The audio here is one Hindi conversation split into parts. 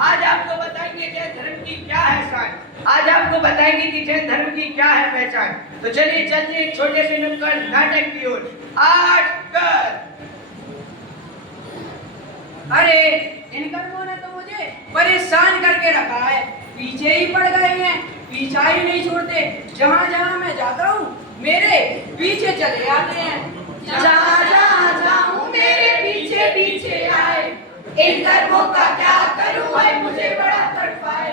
आज आपको बताएंगे जैन धर्म की क्या है शान। आज आपको बताएंगे कि जैन धर्म की क्या है पहचान। तो चलिए चलते एक छोटे से नुक्कड़ नाटक की ओर। आठ कर। अरे इन कर्मों ने तो मुझे परेशान करके रखा है, पीछे ही पड़ गए हैं, पीछा ही नहीं छोड़ते। जहाँ जहाँ मैं जाता हूँ मेरे पीछे चले आते हैं। जहाँ जहाँ जाऊँ मेरे पीछे पीछे आए। इन कर्मों का क्या करूँ है मुझे बड़ा तड़पाए।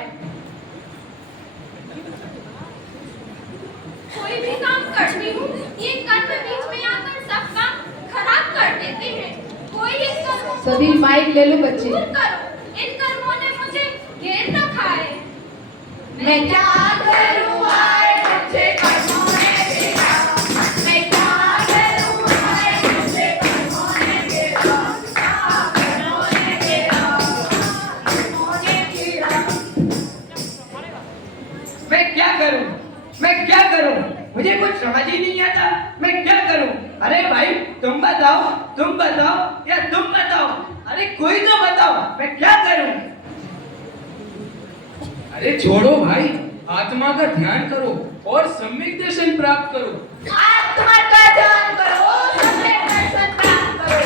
कोई भी काम करती हूँ ये कर्म बीच में आकर सब काम खराब कर देते हैं। कोई इन कर्मों को सभी माइक ले लो बच्चे। दूर करो, इन कर्मों ने मुझे घेर रखा है। मैं क्या करूँ हाय मुझे कर्मों ने घेरा। मैं क्या करूँ हाय मुझे कर्मों ने घेरा। कर्मों ने घेरा, कर्मों ने घेरा। मैं क्या करूं? मैं क्या करूं? मुझे कुछ समझ ही नहीं आता। मैं क्या करूं? अरे भाई तुम बताओ या तुम बताओ। अरे कोई तो बताओ, मैं क्या करूं? अरे छोड़ो भाई, आत्मा का ध्यान करो और सम्यक दर्शन प्राप्त करो। आत्मा का ध्यान करो सम्यक दर्शन प्राप्त करो।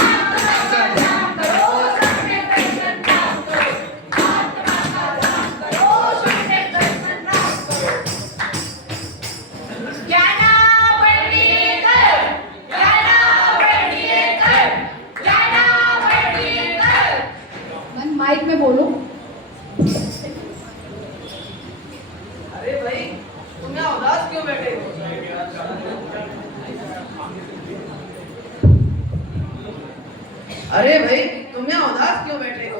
आत्मा का ध्यान करो सम्यक दर्शन प्राप्त करो। आत्मा का ध्यान करो सम्यक दर्शन प्राप्त करो। ज्ञानावृत्ति कर, ज्ञानावृत्ति कर, ज्ञानावृत्ति कर। मन माइक में बोलो। अरे भाई तुम यहाँ उदास क्यों बैठे हो? अरे भाई तुम यहाँ उदास क्यों बैठे हो?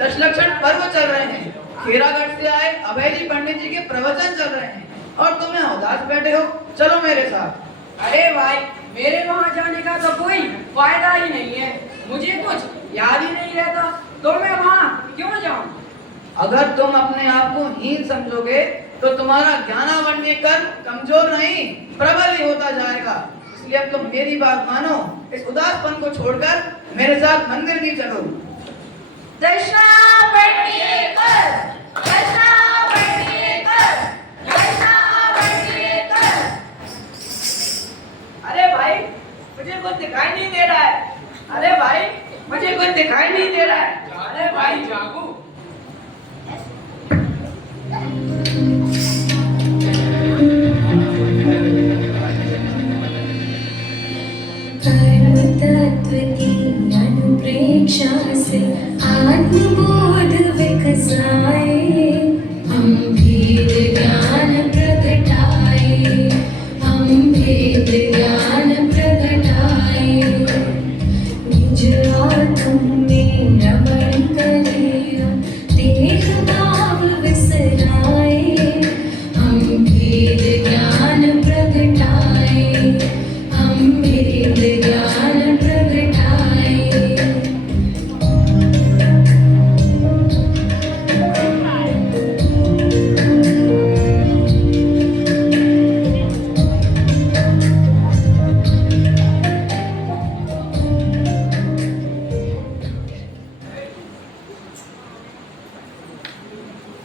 दशलक्षण पर्व चल रहे हैं, खेरागढ़ से आए अभय जी पंडित जी के प्रवचन चल रहे हैं और तुम यहाँ उदास बैठे हो। चलो मेरे साथ। अरे भाई मेरे वहाँ जाने का तो कोई फायदा ही नहीं है, मुझे कुछ याद ही नहीं रहता, तो मैं वहाँ क्यों जाऊँ? अगर तुम अपने आप को हीन समझोगे तो तुम्हारा ज्ञानावण्य कर्म कमजोर नहीं प्रबल ही होता जाएगा। इसलिए अब तुम मेरी बात मानो, इस उदासपन को छोड़कर मेरे साथ मंदिर की चलो। दक्षिणावर्ती कर, दक्षिणावर्ती कर, दक्षिणावर्ती कर। अरे भाई मुझे कुछ दिखाई नहीं दे रहा है। अरे भाई मुझे कुछ दिखाई नहीं दे रहा है। अरे भाई जागो। तत्व की अनुप्रेक्षा से आत्मबोध विकसाए। हम भेद ज्ञान प्रगटाए, हम भेद ज्ञान प्रगटाए। निज आत्म में रमण करे देह भाव विसराए। हम भेद ज्ञान प्रगटाए, हम भेद ज्ञान प्रगटाए।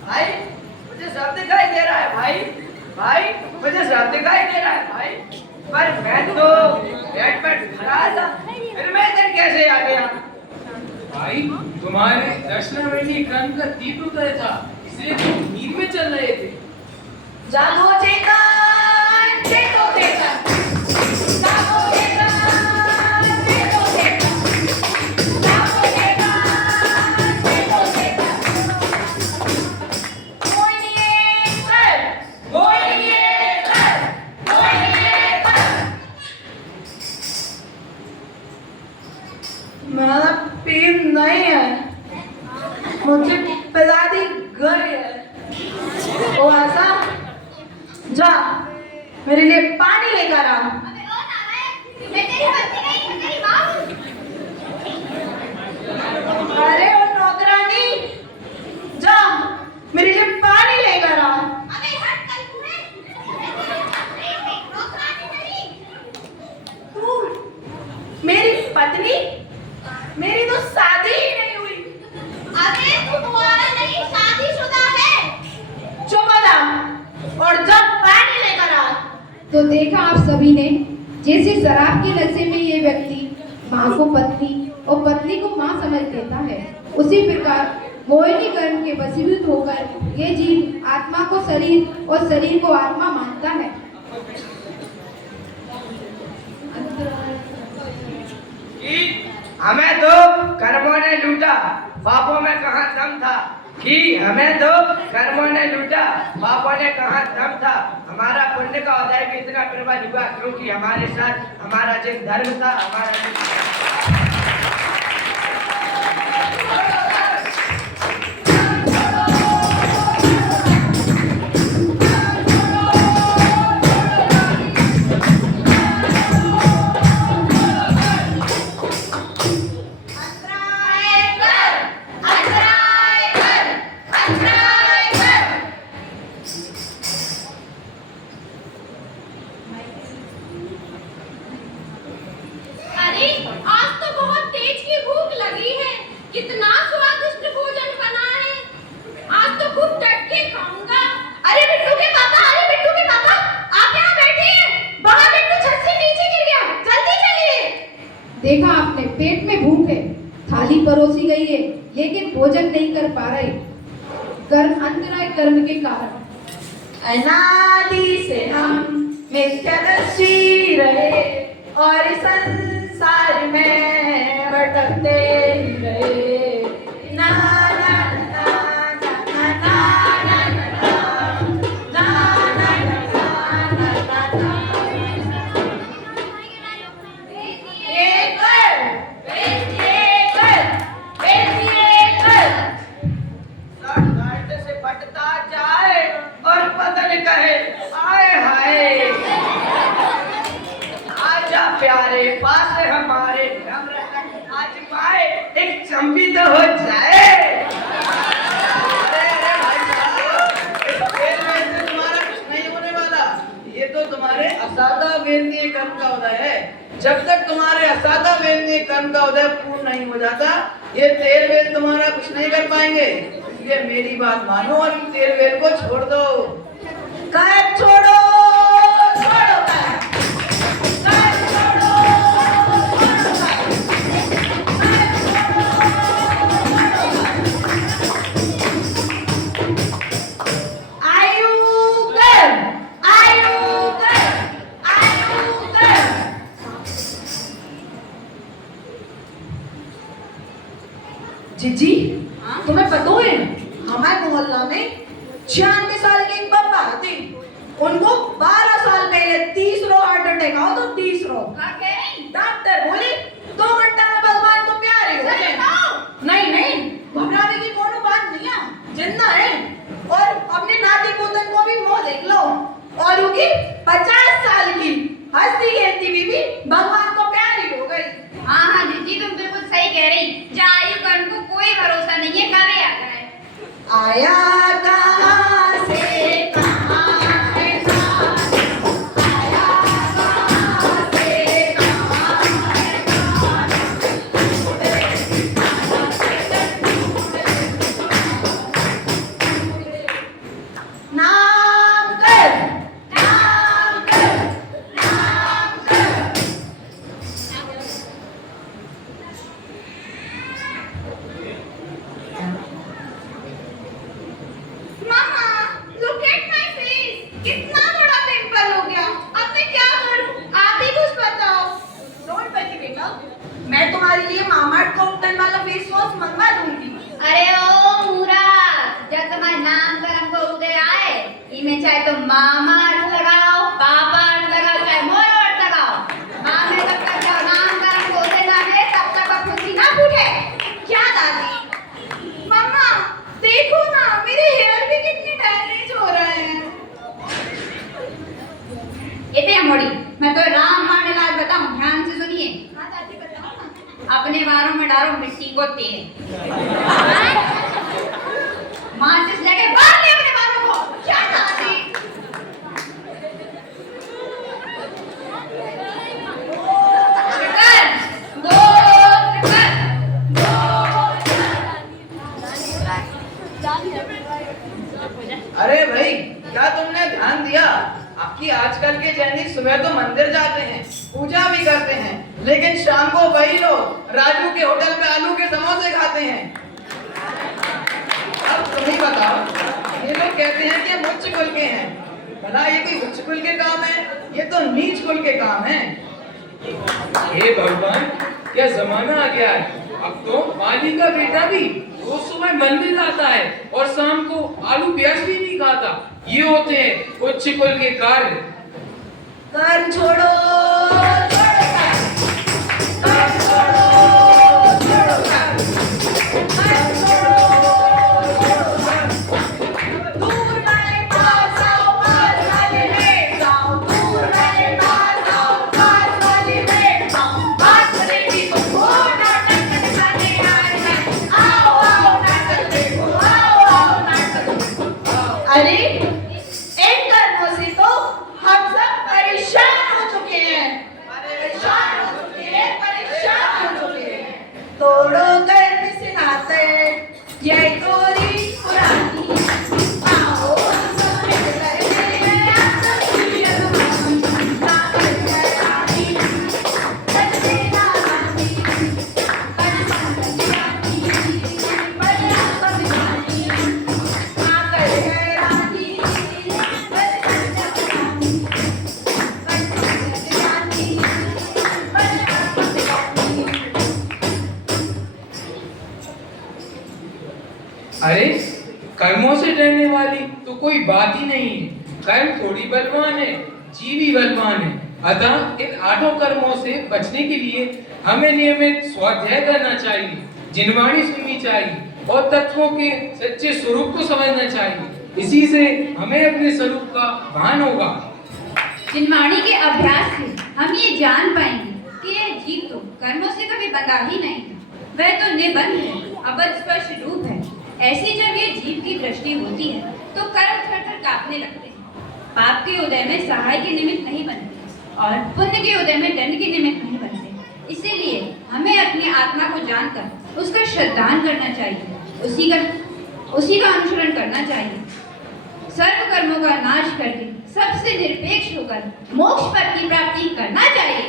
भाई मुझे सब दिखाई दे रहा है। भाई मुझे सब दिखाई दे रहा है भाई। पर मैं तो बेड पर खड़ा था, फिर मैं इधर कैसे आ गया? भाई तुम्हारे दर्शनावली कर्म का तीव्र उदय था, इसलिए तुम नींद में चल रहे थे। जागो चेतन, चेतो चेतन। जागो चेतन, चेतो चेतन। जागो चेतन, चेतो चेतन। कोई नहीं है जा मेरे लिए पानी लेकर आ। अबे ओ नालायक, मैं तेरी बच्ची नहीं, मैं तेरी माँ हूँ। अरे ओ नौकरानी, जा मेरे लिए पानी लेकर आ। अबे हट कल तूने। नौकरानी नहीं। तू मेरी पत्नी? मेरी तो शादी ही नहीं हुई। अबे तू कुंवारा नहीं, शादीशुदा है। चुप हो जा और जब पानी लेकर आ। तो देखा आप सभी ने, जैसे शराब के नशे में ये व्यक्ति माँ को पत्नी और पत्नी को माँ समझ लेता है, उसी प्रकार मोहिनी कर्म के वशीभूत होकर ये जीव आत्मा को शरीर और शरीर को आत्मा मानता है। कि हमें तो कर्मों ने लूटा, पापों में कहाँ दम था। कि हमें तो कर्मों ने लूटा, पापों ने कहाँ दम था। हमारा पुण्य का उदय भी इतना प्रबल हुआ क्योंकि हमारे साथ हमारा जिन धर्म था, हमारा अरे आज तो बहुत तेज की भूख लगी है। कितना स्वादिष्ट भोजन बना है। आज तो खूब डट के खाऊंगा। अरे बिट्टू के पापा, अरे बिट्टू के पापा, आप यहाँ बैठे हैं। बड़ा बिट्टू छत से नीचे गिर गया, जल्दी चलिए। देखा आपने, पेट में भूख है, थाली परोसी गई है, लेकिन भोजन नहीं कर पा रहे, कर्म अंतराय कर्म के कारण। अनादि से हम मिथ्यादर्शी रहे और संसार में भटकते ही रहे। ना ना ना ना ना ना ना ना ना ना ना। ये कर, ये कर, ये कर। सब दर्द से फटता जाए और बदन कहे आए हाय। आजा प्यारे पास हमारे, नम्रता आज पाए एक चंपी तो हो जाए। अरे भाई साहब, इस खेल में से तुम्हारा कुछ नहीं होने वाला। ये तो तुम्हारे असादा वेदनीय कर्म का उदय है। जब तक तुम्हारे असादा वेदनीय कर्म का उदय पूर्ण नहीं हो जाता, ये तेल वेल तुम्हारा कुछ नहीं कर पाएंगे। इसलिए मेरी बात मानो और इन तेल वेल को छोड़ दो। कायब छोड़ो, छोड़ो कायब, कायब छोड़ो, छोड़ो कायब, कायब छोड़ो। आयु कर, आयु कर, आयु कर। जीजी, तुम्हें पता है हमारे मोहल्ला में 96 साल की एक बब्बा थी। उनको 12 साल पहले 30 हार्ट अटैक आओ तो 30 डॉक्टर बोले 2 घंटा में भगवान को प्यारे हो गए। नहीं नहीं, घबराने की कोनो बात नहीं है, जिंदा है। और अपने नाती पोतन को भी मोह देख लो। और उनकी 50 साल की हंसती खेलती बीवी भगवान को प्यारी हो गई। हाँ हाँ दीदी, तुम बिल्कुल सही कह रही। जहाँ आयु कर्म को कोई भरोसा नहीं है, कभी आ जाए। आया कहाँ से कहाँ है जाने, आया कहाँ से कहाँ है जाने। नाम कर, नाम कर, नाम कर। मामा, look at my face. कितना बड़ा पिंपल हो गया। अब मैं क्या करूं? आप ही कुछ बताओ। डोंट वरी बेटा, मैं तुम्हारे लिए मामाअर्थ कॉटन वाला फेस वॉश मंगवा दूंगी। अरे ओ मुराद, जब तुम्हारे नाम पर हमको उदय आए, इनमें चाहे तुम मामा अर्थ लगाओ, पापा अर्थ लगाओ, चाहे मोरो अर्थ लगाओ, मामे तब तक जब नाम पर हमको उदय ना दे, तब तक अब खुशी ना फूटे। क्या दादी? मम्मा देखो ना, मेरे हेयर भी कितने डैमेज हो रहे हैं। डालो मिट्टी को तेल। माचिस लेके बांध ले अपने बालों को। क्या चाहती? अरे भाई, क्या तुमने ध्यान दिया? आपकी आजकल के जैनी सुबह तो मंदिर जाते हैं, पूजा भी करते हैं, लेकिन शाम को वही लोग राजू के होटल पे आलू के समोसे खाते हैं। अब तुम ही बताओ, ये लोग कहते हैं कि हम उच्च कुल के हैं। भला ये कोई उच्च कुल के काम है? ये तो नीच कुल के काम है। हे भगवान, क्या जमाना आ गया है। अब तो माली का बेटा भी रोज सुबह मंदिर जाता है और शाम को आलू प्याज भी नहीं खाता। ये होते हैं उच्च कुल के कार्य। कर छोड़ो, दूर वाले पास आओ, पास वाले लेट जाओ, दूर वाले पास आओ, पास वाले लेट जाओ। बात करेगी तो वो नाटक दिखाने आए हैं। आओ आओ नाटक देखो, आओ आओ नाटक देखो। अरे इन कर्मों से तो हम सब परेशान हो चुके हैं, परेशान हो चुके हैं, परेशान हो चुके हैं। तोड़ो गर्म से नाते ये गोरी पुरानी। आओ हम सब मिलकर खेलें असलियत हम। ना कर रानी, बजते ना रानी, बजते ना रानी, बजना कभी ना कर रानी, बजते ना रानी, बजते ना रानी, बजना कभी। अरे कर्मों से डरने वाली तो कोई बात ही नहीं है। कर्म थोड़ी बलवान है, जीव ही बलवान है। अतः इन 8 कर्मों से बचने के लिए हमें नियमित स्वाध्याय करना चाहिए, जिनवाणी सुननी चाहिए और तत्वों के सच्चे स्वरूप को समझना चाहिए। इसी से हमें अपने स्वरूप का भान होगा। जिनवाणी के अभ्यास से हम ये जान पाएंगे कि यह जीव तो कर्मों से कभी बंधा ही नहीं था। वह तो निबंध है, अबध स्पर्श रूप है। ऐसी जब ये जीव की दृष्टि होती है तो कर्म थर-थर कांपने लगते हैं। पाप के उदय में सहाय के निमित्त नहीं बनते और पुण्य के उदय में दंड के निमित्त नहीं बनते। इसीलिए हमें अपनी आत्मा को जानकर उसका श्रद्धान करना चाहिए, उसी का अनुसरण करना चाहिए। सर्व कर्मों का नाश करके सबसे निरपेक्ष होकर मोक्ष पद की प्राप्ति करना चाहिए।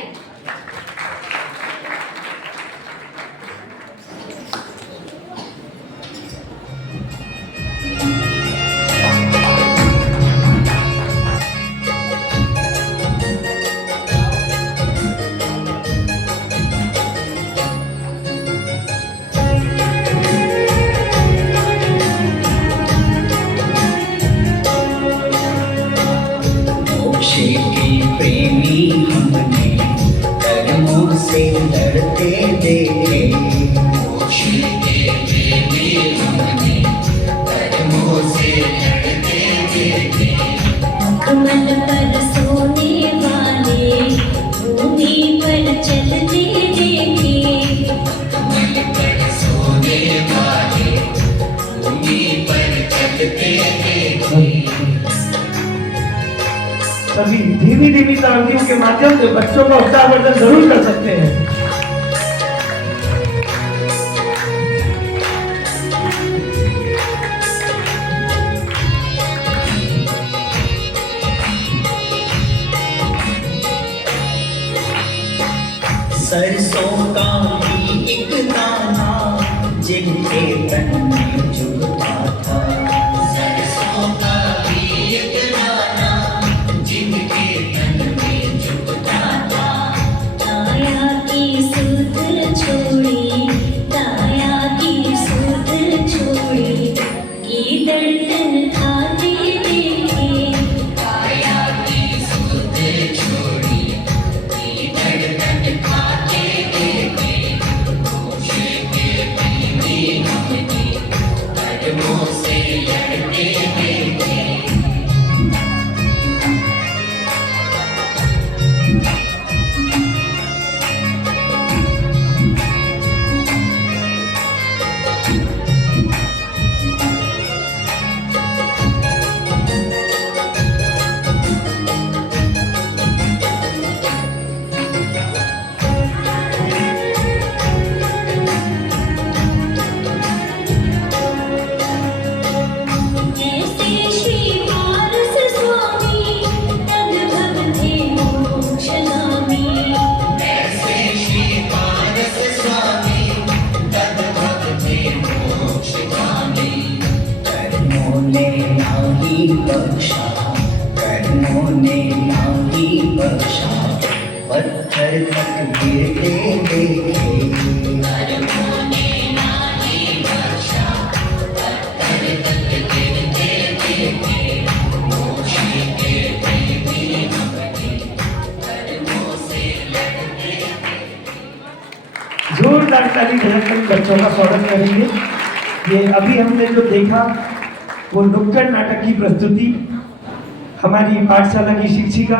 मोक्ष के प्रेमी हमने कर्मों से लड़ते देखे। मोक्ष के प्रेमी हमने कर्मों से लड़ते देखे। कमल पर सोने वाले भूमि पर चलते देखे। कमल पर सोने वाले भूमि पर चलते देखे। सभी धीमी धीमी तालियों के माध्यम से बच्चों का उत्साहवर्धन जरूर कर सकते हैं। सरसों का भी एक दाना जिनके तन में जुड़ता था। सरसों का भी एक दाना जिनके तन में जुड़ता था। ताया की सुध छोड़ी, ताया की सुध छोड़ी, कीर्तन खाते देखे। काया की सुध छोड़ी कीर्तन खाते देखे। मोक्ष के प्रेमी हमने कर्मों ने नाही बख्शा, कर्मों ने नाही बख्शा, पत्थर तक गिरते देखे। जोरदार ताली बजाकर बच्चों का स्वागत करेंगे। ये अभी हमने जो देखा वो नुक्कड़ नाटक की प्रस्तुति हमारी पाठशाला की शिक्षिका